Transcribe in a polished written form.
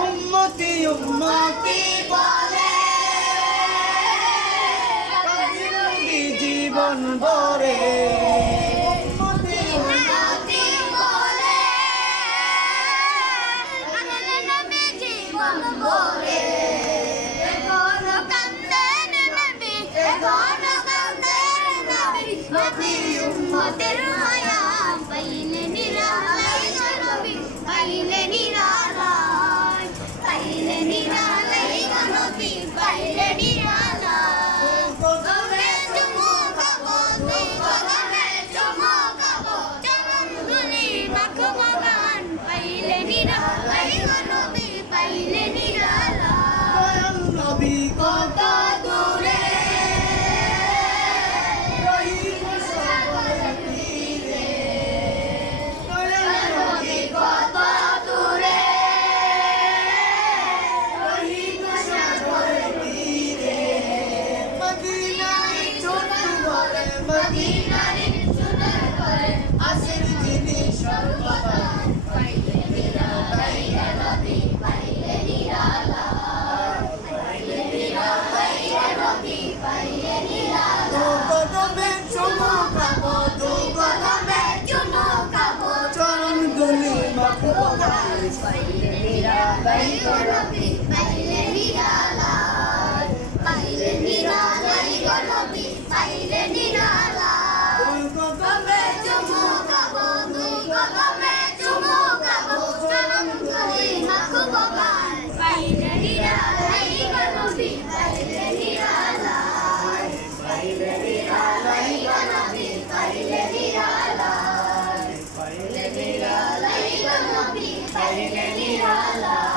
উম্মতি উম্মতি বলে কাজী জীবন ভরে উম্মতি উম্মতি বলে নবী জীবন ভরে এখনো কান্দেন নবী এখনো কান্দেন নবী নবী উম্মতের মায়া পাইলে নিরালাই নবী পাইলে নিরালাই পাইলে নিরালাই নবী পাইলে নিরালাই কদমে চুমু খাবো দুই কদমে চুমু খাবো চরণ ধুলি মাখবো গান পাইলে নিরালাই নবী পাইলে নিরালাই দয়াল নবী কত দূরে রহিম সাগর তীরে দয়াল নবী কত দূরে রহিম সাগর তীরে মদিনায় ছোট বলে মদিনারে সুন্দর করে আসের যিনি সর্বদা পাইলে নিরালাই নবী পাইলে নিরালাই পাইলে নিরালাই নবী পাইলে নিরালাই দু কদমে চুমু খাবো দু কদমে চুমু খাবো চরণ দুলি মাখবো গান পাইলে নিরালাই নবী পাইলে নিরালাই পাইলে নিরালাই নবী পাইলে নিরালাই দুই কদমে চুমু খাবো দুই কদমে চুমু খাবো চরণ ধুলি মাখবো গান পাইলে নিরালাই নবী পাইলে নিরালাই পাইলে নিরালাই নবী পাইলে নিরালাই পাইলে নিরালাই নবী পাইলে নিরালাই